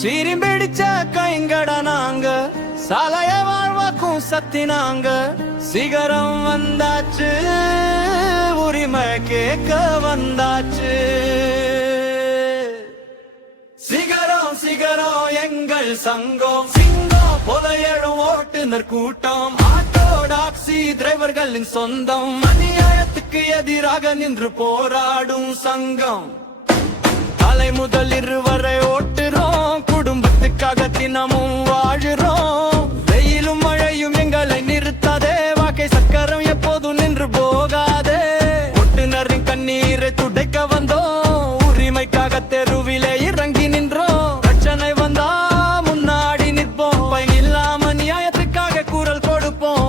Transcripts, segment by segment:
சீரிம்பிடிச்ச கைங்கட நாங்க சாலைய வாழ்வாக்கும் சத்தினாங்க சிகரம் வந்தாச்சு உரிமை கேட்க வந்தாச்சு சிகரம் சிகரம் எங்கள் சங்கம் சிங்கம் புதையடும் ஓட்டுநர் கூட்டம் ஆட்டோ டாக்ஸி டிரைவர்களின் சொந்தம் அநியாயத்துக்கு எதிராக நின்று போராடும் சங்கம் தலை முதல் இருவரை ஓட்டுறோம் குடும்பத்துக்காக தினமும் வாழுறோம் வெயிலும் மழையும் எங்களை நிறுத்தாதே வாக்கை சக்கரம் எப்போதும் நின்று போகாதே ஓட்டுநரின் கண்ணீரை துடைக்க வந்தோம் உரிமைக்காக தெருவிலே இறங்கி நின்றோம் பிரச்சனை வந்தா முன்னாடி நிற்போம் பயன் இல்லாம நியாயத்துக்காக குரல் கொடுப்போம்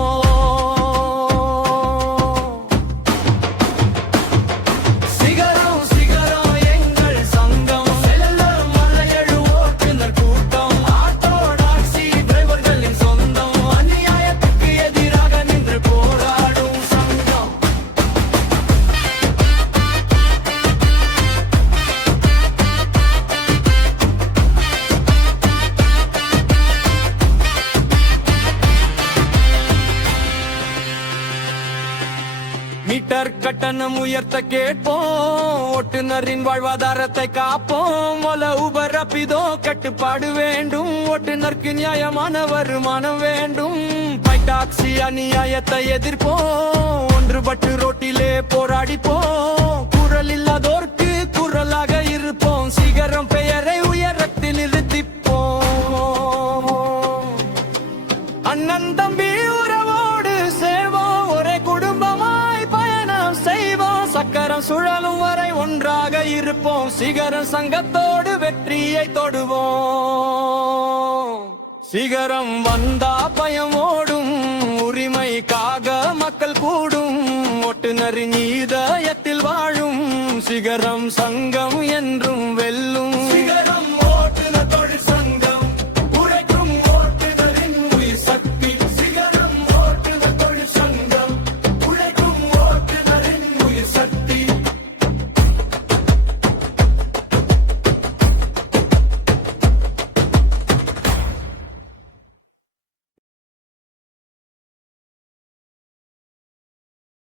மீட்டர் கட்டணம் உயர்த்த கேட்போம் ஓட்டுநரின் வாழ்வாதாரத்தை காப்போம் ஒல உபர் ரப்பிதோ கட்டுப்பாடு வேண்டும் ஓட்டுநருக்கு நியாயமான வருமானம் வேண்டும் டாக்ஸி அநியாயத்தை எதிர்ப்போம் ஒன்றுபட்டு ரோட்டிலே போராடிப்போம் குரல் இல்லாதோர்க்கு குரலாக இருப்போம் சிகரம் பெயரை உயரத்தில் நிறுத்திப்போம் அண்ணன் தம்பி உறவோடு சேவோம் ஒரே குடும்பமாய் பயணம் செய்வோம் சக்கரம் சுழலும் வரை ஒன்றாக இருப்போம் சிகரம் சங்கத்தோடு வெற்றியை தொடுவோம் சிகரம் வந்தா பயம் ஓடும் உரிமைக்காக மக்கள் கூடும் ஓட்டுநரின் இதயத்தில் வாழும் சிகரம் சங்கம் என்றும்